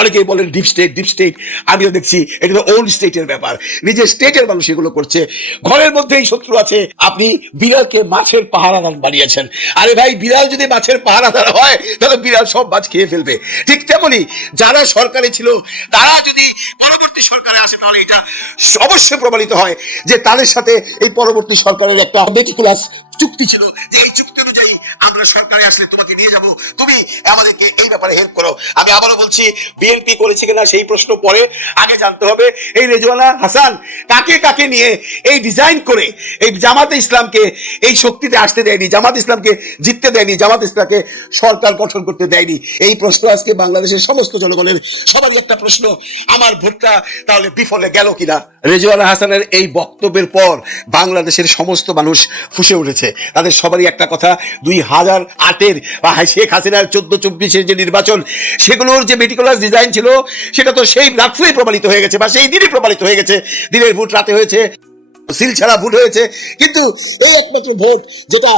অনেকেই বলেন ডিপ স্টেট, আমিও দেখছি এটা তো ওল্ড স্টেটের ব্যাপার, নিজের স্টেটের মানুষ এগুলো করছে। ঘরের মধ্যেই শত্রু আছে। আপনি বিড়ালকে মাছের পাহারাদার বানিয়েছেন। আরে ভাই, বিড়াল যদি মাছের পাহারাদার হয় তাহলে বিড়াল সব মাছ খেয়ে ফেলবে। ঠিক তেমনি যারা সরকারে ছিল তারা যদি পরবর্তী সরকারে আসে, তাহলে এটা অবশ্যই প্রমাণিত হয় যে তাদের সাথে এই পরবর্তী সরকারের একটা মেটিকুলাস চুক্তি ছিল যে এই চুক্তি অনুযায়ী আমরা সরকারে আসলে তোমাকে নিয়ে যাব, তুমি আমাদেরকে এই ব্যাপারে হেল্প করো। আমি আবারও বলছি, বিএনপি করেছে কিনা সেই প্রশ্ন পরে, আগে জানতে হবে এই রেজওয়ানা হাসান কাকে কাকে নিয়ে এই ডিজাইন করে এই জামাতে ইসলামকে এই শক্তিতে আসতে দেয়নি, জামাত ইসলামকে জিততে দেয়নি, জামাত ইসলামকে সরকার গঠন করতে দেয়নি। এই প্রশ্ন আজকে বাংলাদেশের সমস্ত জনগণের সবারই একটা প্রশ্ন, আমার ভোটটা তাহলে বিফলে গেল কিনা। রেজওয়ানা হাসানের এই বক্তব্যের পর বাংলাদেশের সমস্ত মানুষ ফুঁসে উঠেছে। তাদের সবারই একটা কথা, 2008-এর বা শেখ হাসিনার 14-24-এর যে নির্বাচন, সেগুলোর যে মেটিকুলাস ডিজাইন ছিল সেটা তো সেই রাত্রেই প্রমাণিত হয়ে গেছে বা সেই দিনই প্রমাণিত হয়ে গেছে। দিনের ভোট রাতে হয়েছে, সিল ছাড়া ভোট হয়েছে, কিন্তু এই একমাত্র ভোট যেটা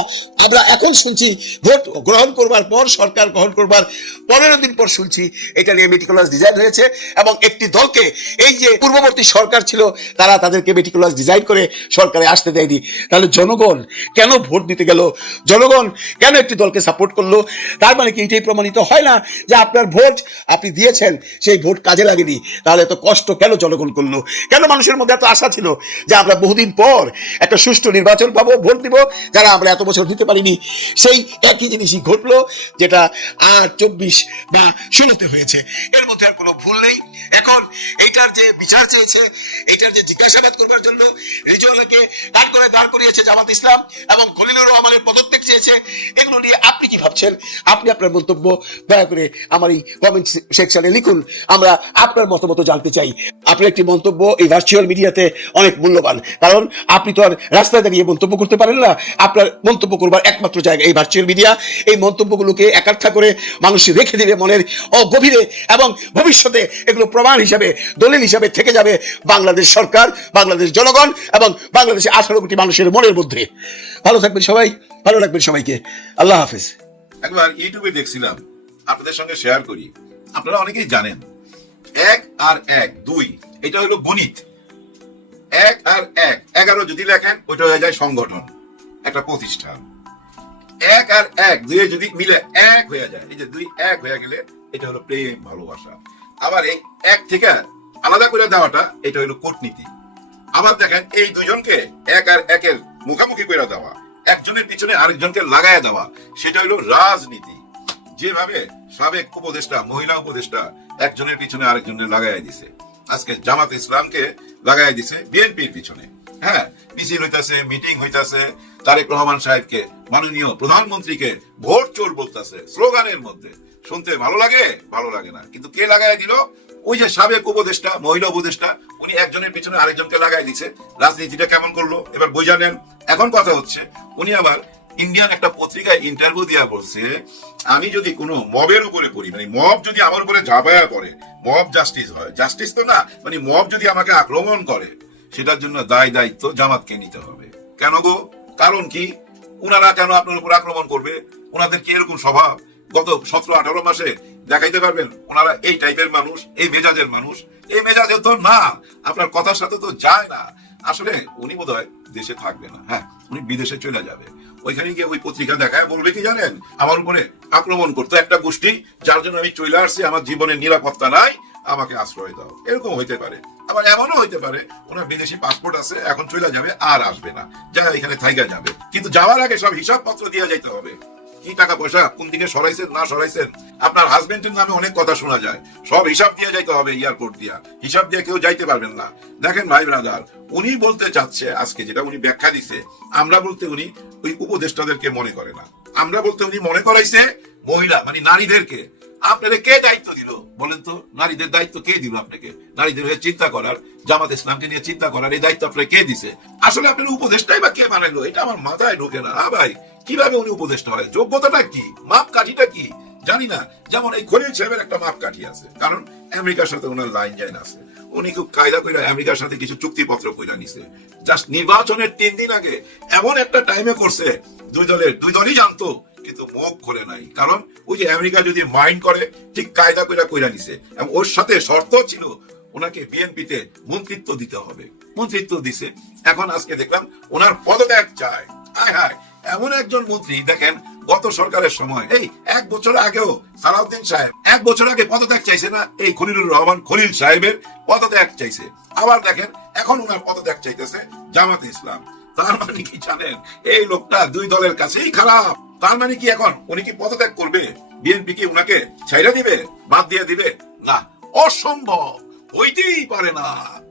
আমরা এখন শুনছি, ভোট গ্রহণ করবার পর, সরকার গ্রহণ করবার 15 দিন পর শুনছি এটা নিয়ে মেটিকুলাস ডিজাইন হয়েছে এবং একটি দলকে, এই যে পূর্ববর্তী সরকার ছিল তারা তাদেরকে মেটিকুলাস ডিজাইন করে সরকারে আসতে দেয়নি। তাহলে জনগণ কেন ভোট দিতে গেল, জনগণ কেন একটি দলকে সাপোর্ট করলো? তার মানে কি এটাই প্রমাণিত হয় না যে আপনার ভোট আপনি দিয়েছেন, সেই ভোট কাজে লাগেনি? তাহলে এত কষ্ট কেন জনগণ করলো? কেন মানুষের মধ্যে এত আশা ছিল যে আমরা বহুদিন পর একটা সুষ্ঠু নির্বাচন পাবো, ভোট দিব, যারা আমরা এত বছর দিতে পারিনি? সেই একই জিনিসই ঘটলো যেটা 24 বা 16-তে হয়েছে। এর মধ্যে আর কোনো ভুল নেই। এখন এইটার যে বিচার চেয়েছে, এইটার যে জিজ্ঞাসাবাদ করবার জন্য রিজওয়ানাকে দাঁড় করিয়েছে জামাত ইসলাম এবং খলিলুর রহমানের পদত্যাগ চেয়েছে, এগুলো নিয়ে আপনি কি ভাবছেন? আপনি আপনার মন্তব্য দয়া করে আমার এই কমেন্ট সেকশনে লিখুন, আমরা আপনার মতামত জানতে চাই। আপনার একটি মন্তব্য এই ভার্চুয়াল মিডিয়াতে অনেক মূল্যবান, কারণ আপনি তো আর রাস্তায় দাঁড়িয়ে মন্তব্য করতে পারেন না। আপনার মন্তব্য করবার একমাত্র জায়গা এই ভার্চুয়াল মিডিয়া। এই মন্তব্যগুলোকে একাঠা করে মানুষ রেখে দেবে মনের গভীরে এবং ভবিষ্যতে এগুলো প্রমাণ হিসাবে, দলিল হিসাবে থেকে যাবে বাংলাদেশ সরকার, বাংলাদেশ জনগণ এবং বাংলাদেশের 18 কোটি মানুষের মনের মধ্যে। ভালো থাকবেন সবাই, ভালো রাখবেন সবাইকে। আল্লাহ হাফেজ। একবার ইউটিউবে দেখছিলাম, আপনাদের সঙ্গে শেয়ার করি। আপনারা অনেকেই জানেন 1 আর 1 2, এটা হলো গণিত। 1 আর 1 11 যদি লেখেন ওইটা হয়ে যায় সংগঠন, একটা প্রতিষ্ঠান। 1 আর 1 2 যদি মিলে 1 হয়ে যায়, এই যে 2 1 হয়ে গেলে এটা হলো প্রেম, ভালোবাসা। আবার এই 1 থেকে আলাদা করে দেওয়াটা এটা হলো কূটনীতি। আবার দেখেন এই দুজনকে 1 আর 1-এর মুখামুখি করে দেওয়া, একজনের পিছনে আরেকজনকে লাগায় দেওয়া, সেটা হলো রাজনীতি। যেভাবে সাবেক উপদেষ্টা, মহিলা উপদেষ্টা একজনের পিছনে আরেকজনের লাগাই দিছে, আজকে জামাত ইসলামকে লাগাই দিছে বিএনপির পিছনে। হ্যাঁ, মিছিল হইতাছে, মিটিং হইতাছে, তারেক রহমান সাহেবকে, মাননীয় প্রধানমন্ত্রীকে ভোট চোর বলতেছে স্লোগানের মধ্যে। শুনতে ভালো লাগে? ভালো লাগে না। কিন্তু কে লাগাই দিল? ওই যে সাবেক উপদেষ্টা, মহিলা উপদেষ্টা, উনি একজনের পিছনে আরেকজনকে লাগাই দিছে। রাজনীতিটা কেমন করলো এবার বোঝা নেন। এখন কথা হচ্ছে, উনি আবার ইন্ডিয়ান একটা পত্রিকায় ইন্টারভিউ দিয়া বলছে, আমি যদি কোনো মবের উপরে পড়ি, মানে মব যদি আমার উপরে ঝাঁপায়া পড়ে, মব জাস্টিস হয়, জাস্টিস তো না, মানে মব যদি আমাকে আক্রমণ করে, সেটার জন্য দায়িত্ব জামাতকে নিতে হবে। কেন গো? কারণ কি? উনারা কেন আপনার উপর আক্রমণ করবে? উনাদের কি এরকম স্বভাব? গত 17-18 মাসে দেখাইতে পারবেন ওনারা এই টাইপের মানুষ, এই মেজাজের মানুষ? এই মেজাজে তো না, আপনার কথার সাথে তো যায় না। আসলে উনি বোধহয় দেশে থাকবে না, হ্যাঁ, উনি বিদেশে চলে যাবে। ওইখানে গিয়ে ওই পত্রিকা দেখায় বলবে কি জানেন, আমার উপরে আক্রমণ করতো একটা গোষ্ঠী, যার জন্য আমি চলে আসছি, আমার জীবনের নিরাপত্তা নাই, আমাকে আশ্রয় দাও। এরকম হইতে পারে। আবার এমনও হইতে পারে ওনার বিদেশি পাসপোর্ট আছে, এখন চলে যাবে, আর আসবে না, যা এখানে থাইকা যাবে। কিন্তু যাওয়ার আগে সব হিসাবপত্র দিয়ে যাইতে হবে। কি টাকা পয়সা কোন দিকে সরাইছেন না সরাইছেন, আপনার হাজবেন্ডের নামে অনেক কথা শোনা যায়, সব হিসাব দিয়ে যাইতে হবে। এয়ারপোর্ট দিয়া হিসাব দিয়ে কেউ যাইতে পারবেন না। দেখেন ভাই ব্রাদার, উনি বলতে চাচ্ছে আজকে যেটা উনি ব্যাখ্যা দিছে, আমরা বলতে উনি ওই উপদেষ্টাদেরকে মনে করে না, আমরা বলতে উনি মনে করাইছে মহিলা, মানে নারীদেরকে। আপনারা কে দায়িত্ব দিল বলেন তো? নারীদের দায়িত্ব কে দিল আপনাকে? নারীদের হয়ে চিন্তা করার, জামাত ইসলামকে নিয়ে চিন্তা করার এই দায়িত্ব আপনাকে কে দিছে? আসলে আপনার উপদেষ্টাই বা কে বানাইলো? এটা আমার মাথায় ঢোকে না। ভাই, কিভাবে উনি উপদেষ্টা হয়? যোগ্যতাটা কি? মাপকাঠিটা কি? জানি না। যেমন এই খলিল সাহেবের একটা মাপকাঠি আছে, কারণ আমেরিকার সাথে ওনার লাইন জাইন আছে। উনি খুব কায়দা করে আমেরিকার সাথে কিছু চুক্তিপত্র কইরা নিছে। জাস্ট নির্বাচনের 3 দিন আগে এমন একটা টাইমে করছে, দুই দলই জানতো, কিন্তু মুখ খোলে নাই। কারণ ওই যে আমেরিকা যদি মাইন্ড করে, ঠিক কায়দা কইরা নিছে। এবং ওর সাথে শর্ত ছিল ওনাকে বিএনপিতে মন্ত্রিত্ব দিতে হবে। মন্ত্রিত্ব দিছে। এখন আজকে দেখলাম ওনার পদত্যাগ চায়। হায় হায়, এমন একজন মন্ত্রী দেখেন, গত সরকারের সময় এই 1 বছর আগেও সালাউদ্দিন সাহেব 1 বছর আগে পদত্যাগ চাইছে না? এই খলিলুর রহমান খলিল সাহেবের পদত্যাগ চাইছে। আবার দেখেন এখন ওনার পদত্যাগ চাইতেছে জামাতে ইসলাম। তার মানে কি জানেন, এই লোকটা দুই দলের কাছেই খারাপ। তার মানে কি এখন উনি কি পদত্যাগ করবে? বিএনপি কি উনাকে ছাইড়া দিবে, বাদ দিয়ে দিবে? না, অসম্ভব, হইতেই পারে না।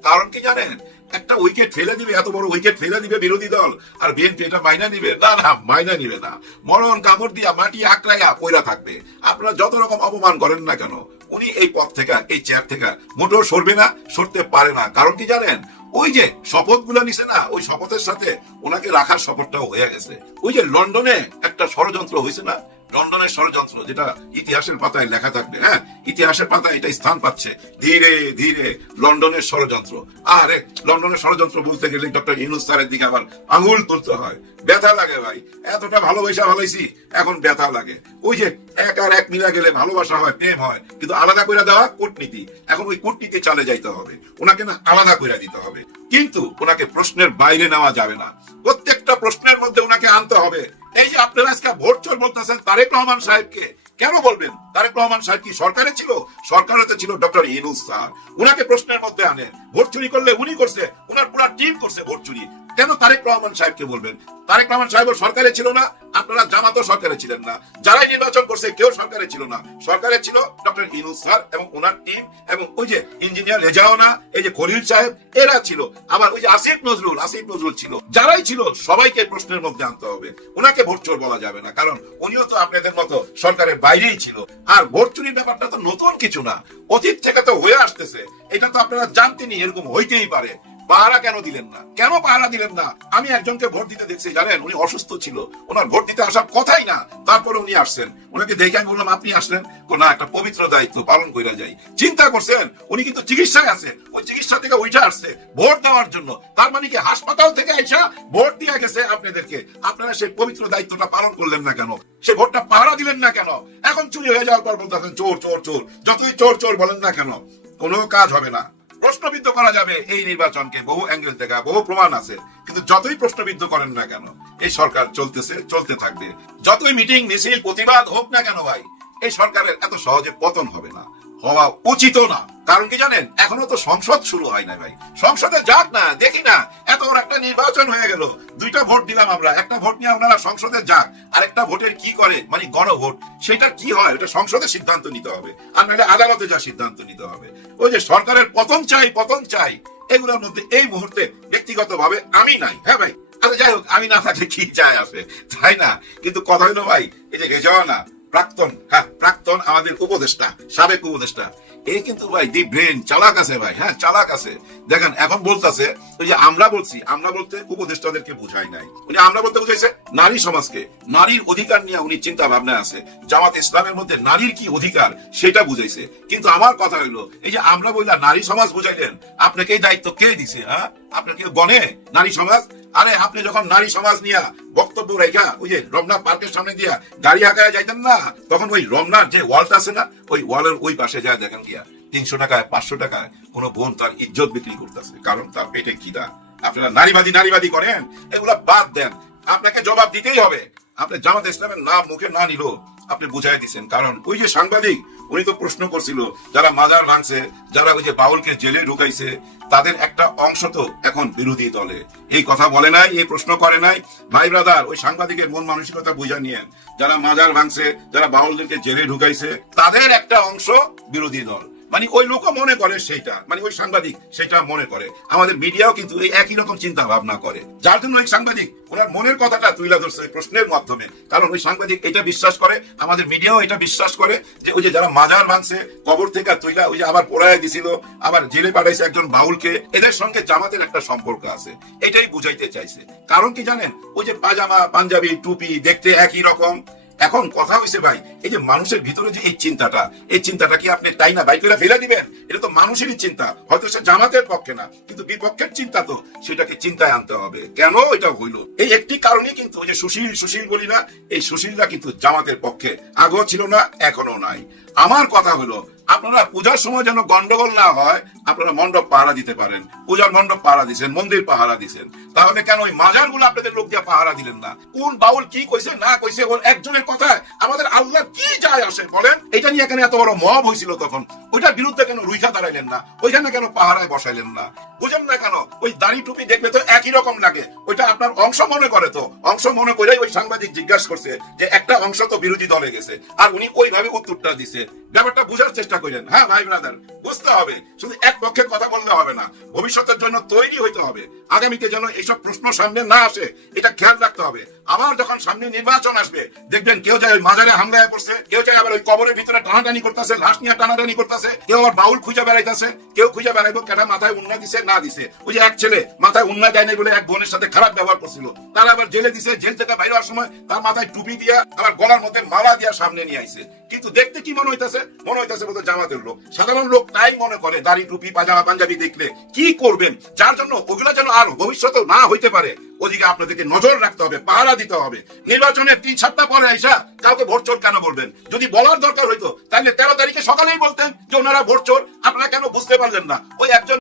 কারণ কি জানেন, একটা উইকেট ফেলে দিবে, এত বড় উইকেট ফেলে দিবে বিরোধী দল, আর বিএনপি এটা মাইনা নিবে? না না, মাইনা নিবে না। মরণ কামড় দিয়া মাটি আঁকড়াইয়া পয়রা থাকবে। আপনারা যত রকম অপমান করেন না কেন, উনি এই পদ থেকে, এই চেয়ার থেকে মোটেও সরবে না, সরতে পারে না। কারণ কি জানেন, ওই যে শপথ গুলা নিছে না, ওই শপথের সাথে ওনাকে রাখার শপথটাও হয়ে গেছে। ওই যে লন্ডনে একটা ষড়যন্ত্র হয়েছে না, লন্ডনের ষড়যন্ত্র, যেটা ইতিহাসের পাতায় লেখা থাকবে, হ্যাঁ, ইতিহাসের পাতায় এটা স্থান পাচ্ছে ধীরে ধীরে, লন্ডনের ষড়যন্ত্র। আরে লন্ডনের ষড়যন্ত্র বলতে গেলে ডক্টর ইউনূস স্যারের দিকে আবার আঙুল তুলতে হয়, ব্যথা লাগে ভাই। এতটা ভালোবাসা ভালাইছি, এখন ব্যথা লাগে। ওই যে এক আর এক মিলা গেলে ভালোবাসা হয়, প্রেম হয়, কিন্তু আলাদা করে দেওয়া কূটনীতি। এখন ওই কূটনীতি চালে যাইতে হবে, ওনাকে না আলাদা করে দিতে হবে, কিন্তু ওনাকে প্রশ্নের বাইরে নেওয়া যাবে না। প্রত্যেকটা প্রশ্নের মধ্যে ওনাকে আনতে হবে। এই যে আপনারা আজকে ভোট চোর বলতেছেন তারেক রহমান সাহেবকে, কেন বলবেন? তারেক রহমান সাহেব কি সরকারে ছিল? সরকারে তো ছিল ডক্টর ইউনূস স্যার। উনাকে প্রশ্নের মধ্যে আনেন। ভোট চুরি করলে উনি করছে, উনার পুরো টিম করছে ভোট চুরি। কেন তারেক রহমান সাহেবকে বলবেন? তারেক রহমান সাহেব সরকারে ছিল না, আপনারা জামাতও সরকারে ছিলেন না, যারাই নির্বাচন করছে কেউ সরকারে ছিল না। সরকারে ছিল ডক্টর ইউনূস স্যার এবং ওনার টিম, এবং ওই যে ইঞ্জিনিয়ার রেজাওনা, এই যে খলিল সাহেব, এরা ছিল। আবার ওই যে আসিফ নজরুল ছিল। যারাই ছিল সবাইকে প্রশ্নের মধ্যে আনতে হবে। ওনাকে ভোট চোর বলা যাবে না, কারণ উনিও তো আপনাদের মতো সরকারের বাইরেই ছিল। আর ভোট চুরির ব্যাপারটা তো নতুন কিছু না, অতীত থেকে তো হয়ে আসতেছে। এটা তো আপনারা জানতেনি এরকম হইতেই পারে। পাহারা কেন দিলেন না? কেন পাহারা দিলেন না? আমি একজনকে ভোট দিতে দেখছি, জানেন, উনি অসুস্থ ছিল, ওনার ভোট দিতে আসার কথাই না, তারপরে উনি আসছেন। ওনাকে দেখে আমি বললাম, আপনি আসলেন? না, একটা পবিত্র দায়িত্ব পালন করে যাই। চিন্তা করছেন, উনি কিন্তু চিকিৎসায় আছে, ওই চিকিৎসা থেকে উঠে আসছে ভোট দেওয়ার জন্য। তার মানে কি হাসপাতাল থেকে আইসা ভোট দিয়ে গেছে আপনাদেরকে? আপনারা সেই পবিত্র দায়িত্বটা পালন করলেন না কেন? সেই ভোটটা পাহারা দিলেন না কেন? এখন চুরি হয়ে যাওয়ার পর বলতেছেন চোর চোর চোর। যতই চোর চোর বলেন না কেন, কোনো কাজ হবে না। প্রশ্নবিদ্ধ করা যাবে এই নির্বাচনকে বহু অ্যাঙ্গেল থেকে, বহু প্রমাণ আছে, কিন্তু যতই প্রশ্নবিদ্ধ করেন না কেন, এই সরকার চলতেছে, চলতে থাকবে। যতই মিটিং মিছিল প্রতিবাদ হোক না কেন ভাই, এই সরকারের এত সহজে পতন হবে না, হওয়া উচিত না। কারণ কি জানেন, এখনো তো সংসদ শুরু হয় না ভাই। সংসদে যাক না, দেখি না, এত বড় একটা নির্বাচন হয়ে গেল, 2টা ভোট দিলাম আমরা, একটা ভোট নিয়ে ওনারা সংসদে যাক, আর একটা ভোটের কি করে, মানে গণভোট, সেটা কি হয়, এটা সংসদে সিদ্ধান্ত নিতে হবে, আর নাহলে আদালতে যা সিদ্ধান্ত নিতে হবে। ওই যে সরকারের পতন চাই, এগুলোর মধ্যে এই মুহূর্তে ব্যক্তিগতভাবে আমি নাই। হ্যাঁ ভাই, আচ্ছা যাই হোক, আমি না থাকলে কি যায় আসে, তাই না? কিন্তু কথা হলো ভাই, এই যে রেজাওয়ানা প্রাক্তন আমাদের উপদেষ্টা, সাবেক উপদেষ্টা, এই কিন্তু ভাই দি ব্রেন, চালাক আছে ভাই, হ্যাঁ চালাক আছে। দেখেন এখন বলতেছে, ওই যে আমরা বলতে উপদেষ্টাদেরকে বুঝাই নাই, উনি আমরা বলতে বুঝাইছে নারী সমাজকে, নারীর অধিকার নিয়ে উনি চিন্তা ভাবনা আছে, জামাত ইসলামের মধ্যে নারীর কি অধিকার সেটা বুঝাইছে। কিন্তু আমার কথা হইলো, এই যে আমরা বললা নারী সমাজ বুঝাইলেন, আপনাকে এই দায়িত্ব কে দিছে? হ্যাঁ, আপনাকে গণে নারী সমাজ? আরে আপনি যখন নারী সমাজ নিয়ে বক্তব্য রেখা ওই যে রমনা পার্কের সামনে দিয়া গাড়ি হাঁকায় যাইতেন না, তখন ওই রমনার যে ওয়ালটা আছে না, ওই ওয়ালের ওই পাশে যায় দেখেন গিয়া 300 টাকায় 500 টাকায় কোন বোন তার ইজ্জত বিক্রি করতেছে, কারণ তার পেটে খিদা। আপনারা নারীবাদী করেন, এগুলা বাদ দেন, আপনাকে জবাব দিতেই হবে। আপনি জামাত ইসলামের নাম মুখে না নিল, আপনি বুঝাই দিচ্ছেন। কারণ ওই যে সাংবাদিক, উনি তো প্রশ্ন করছিল, যারা মাজার ভাঙছে, যারা ওই যে বাউলকে জেলে ঢুকাইছে, তাদের একটা অংশ তো এখন বিরোধী দলে। এই কথা বলে নাই, এই প্রশ্ন করে নাই। ভাই ব্রাদার, ওই সাংবাদিকের মন মানসিকতা বুঝা নিয়েন। যারা মাজার ভাঙছে, যারা বাউলদেরকে জেলে ঢুকাইছে, তাদের একটা অংশ বিরোধী দল। মানে ওই লোকও মনে করে সেইটা, মানে ওই সাংবাদিক সেটা মনে করে। আমাদের মিডিয়াও কিন্তু এই একই রকম চিন্তা ভাবনা করে, যার জন্য ওই সাংবাদিক ওনার মনের কথাটা তুলে ধরছে প্রশ্নের মাধ্যমে। কারণ ওই সাংবাদিক এটা বিশ্বাস করে, আমাদের মিডিয়াও এটা বিশ্বাস করে, যে ওই যে যারা মাজার ভাঙছে, কবর থেকে তুইলা ওই যে আবার পোড়ায় দিছিল, আবার জেলে পাঠাইছে একজন বাউলকে, এদের সঙ্গে জামাতের একটা সম্পর্ক আছে, এটাই বুঝাইতে চাইছে। কারণ কি জানেন, ওই যে পাজামা, পাঞ্জাবি, টুপি দেখতে একই রকম। এখন কথা হয়েছে ভাই, এই যে মানুষের ভিতরে যে এই চিন্তাটা কি আপনি তাই না বাইক করে ফেলে দিবেন? এটা তো মানুষেরই চিন্তা, হয়তো সে জামাতের পক্ষে না, কিন্তু বিপক্ষের চিন্তা তো, সেটাকে চিন্তায় আনতে হবে। কেন এটা হইলো? এই একটি কারণে কিন্তু ওই যে সুশীল বলি না, এই সুশীলরা কিন্তু জামাতের পক্ষে আগেও ছিল না, এখনো নাই। আমার কথা হলো, আপনারা পূজার সময় যেন গন্ডগোল না হয়, আপনারা মণ্ডপ পাহারা দিতে পারেন। পূজার মণ্ডপ পাহারা দিচ্ছেন, মন্দির পাহারা দিচ্ছেন, তাহলে কেন ওই মাজার গুলো আপনাদের লোক দিয়ে পাহারা দিলেন না? কোন বাউল কি কইছে না কইছে, ওর একজনের কথায় আমাদের আল্লাহ কি যায় আসে বলেন? এটা নিয়ে এখানে এত বড় মব হয়েছিল, তখন ওইটার বিরুদ্ধে কেন রুইখা দাঁড়াইলেন না? ওইখানে কেন পাহারায় বসাইলেন না? বুঝেন না কেন? ওই দাড়ি টুপি দেখলে তো একই রকম লাগে, ওইটা আপনার অংশ মনে করে, তো অংশ মনে করেই ওই সাংবাদিক জিজ্ঞাসা করছে যে একটা অংশ তো বিরোধী দলে গেছে, আর উনি ওইভাবে উত্তরটা দিছে। ব্যাপারটা বুঝার চেষ্টা করেন। হ্যাঁ ভাই ব্রাদার, বুঝতে হবে, শুধু এক পক্ষে কথা বললে হবে না, ভবিষ্যতের জন্য তৈরি হইতে হবে। আগামীতে যেন এইসব প্রশ্ন সামনে না আসে, এটা খেয়াল রাখতে হবে। আবার যখন সামনে নির্বাচন আসবে, দেখবেন কেউ যায় ওই মাজারে হামলায় পড়ছে, কেউ যায় আবার ওই কবরের ভিতরে টানাটানি করতেছে, লাশ নিয়ে টানাটানি করতেছে, কেউ আবার বাউল খুঁজে বেড়াইতেছে, কেউ খুঁজে বেড়াইবো কেটা মাথায় উন্না দিছে না দিছে। ওই যে এক ছেলে মাথায় উন্না দেয় নাই বলে এক বোনের সাথে খারাপ ব্যবহার করছিল, তারা আবার জেলে দিছে, জেল থেকে বাইরে হওয়ার সময় তার মাথায় টুপি দিয়া আবার গলার মধ্যে মালা দিয়া সামনে নিয়ে আইছে। কিন্তু দেখতে কি মনে হইতেছে? মনে হইতেছে বোধহয় জামাতের লোক। সাধারণ লোক তাই মনে করে, দাড়ি টুপি পাজামা পাঞ্জাবি দেখলে কি করবেন? যার জন্য ওগুলো যেন আর ভবিষ্যতেও না হইতে পারে, ওদিকে আপনাদেরকে নজর রাখতে হবে, পাহারা দিতে হবে। নির্বাচনের 3 সপ্তাহ পরে আইসা কাউকে ভোট চোর কেন বলবেন? যদি বলার দরকার হইতো তাহলে 13 তারিখে সকালেই বলতেন যে ওনারা ভোট চোর, আপনারা কেন বুঝতে পারলেন না? ওই একজন